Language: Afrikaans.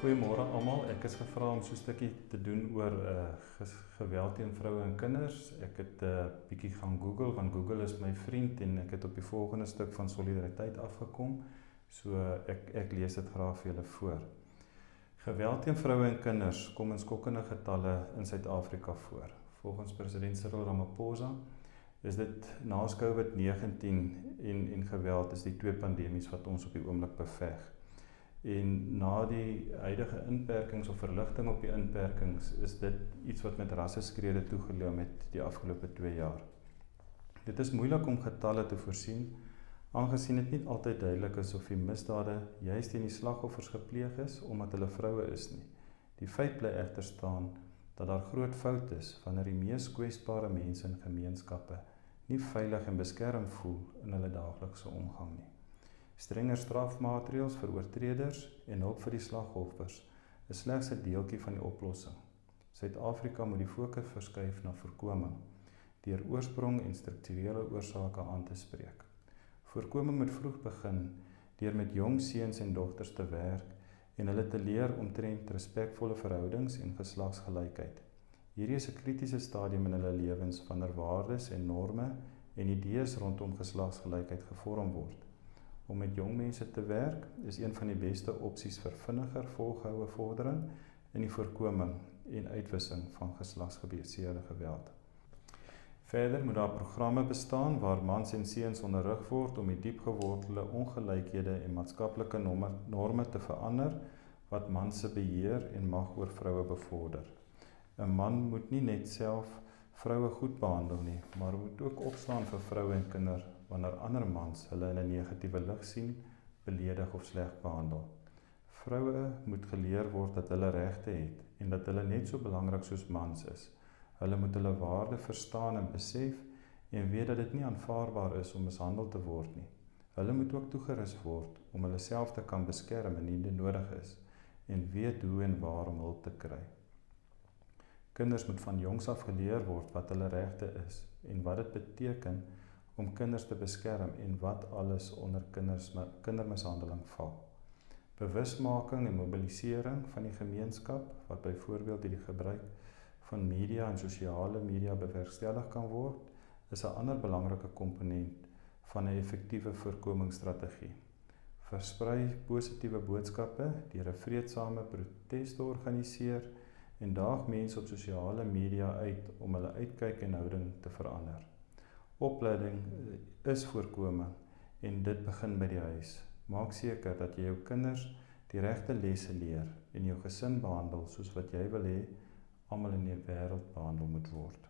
Goeiemôre almal. Ek is gevra om so 'n stukkie te doen oor geweld teen vroue en kinders. Ek het 'n bietjie gaan Google, want Google is my vriend en ek het op die volgende stuk van solidariteit afgekom. So ek lees dit graag vir julle voor. Geweld teen vroue en kinders kom in skokkende getalle in Suid-Afrika voor. Volgens president Cyril Ramaphosa is dit na COVID-19 en geweld is die twee pandemies wat ons op die oomblik beveg. En na die huidige inperkings of verligting op die inperkings is dit iets wat met rasseskrede toegeneem het die afgelope 2 jaar. Dit is moeilik om getalle te voorsien, aangesien dit nie altyd duidelik is of die misdade juist teen die slagoffers gepleeg is omdat hulle vroue is nie. Die feit bly egter staan dat daar groot fout is wanneer die mees kwesbare mense in gemeenskappe nie veilig en beskerm voel in hulle daaglikse omgang nie. Strenger strafmaatreëls vir oortreders en hulp vir die slagoffers is slegs 'n deeltjie van die oplossing. Suid-Afrika moet die fokus verskuif na voorkoming, deur oorsprong en strukturele oorsake aan te spreek. Voorkoming moet vroeg begin deur met jong seuns en dogters te werk en hulle te leer omtrent respekvolle verhoudings en geslagsgelykheid. Hierdie is 'n kritiese stadium in hulle lewens wanneer waardes en norme en idees rondom geslagsgelykheid gevorm word. Om met jong mense te werk is een van die beste opsies vir vinniger volgehoue vordering in die voorkoming en uitwissing van geslagsgebaseerde geweld. Verder moet daar programme bestaan waar mans en seuns onderrig word om die diepgewortelde ongelykhede en maatskaplike norme te verander wat mans se beheer en mag oor vroue bevorder. 'n Man moet nie net self vroue goed behandel nie, maar moet ook opstaan vir vroue en kinders wanneer ander mans hulle in 'n negatiewe lig sien, beledig of sleg behandel. Vroue moet geleer word dat hulle regte het en dat hulle net so belangrik soos mans is. Hulle moet hulle waarde verstaan en besef en weet dat dit nie aanvaarbaar is om mishandel te word nie. Hulle moet ook toegerus word om hulle self te kan beskerm indien dit nodig is en weet hoe en waar om hulp te kry. Kinders moet van jongs af geleer word wat hulle regte is en wat dit beteken om kinders te beskerm en wat alles onder kindermishandeling val. Bewusmaking en mobilisering van die gemeenskap, wat byvoorbeeld deur die gebruik van media en sosiale media bewerkstellig kan word, is 'n ander belangrike komponent van 'n effektiewe voorkomingsstrategie. Versprei positiewe boodskappe deur 'n vreedsame protes te organiseer en daag mense op sosiale media uit om hulle uitkyk en houding te verander. Opleiding is voorkoming en dit begin by die huis. Maak seker dat jy jou kinders die regte lesse leer en jou gesin behandel soos wat jy wil hê almal in die wêreld behandel moet word.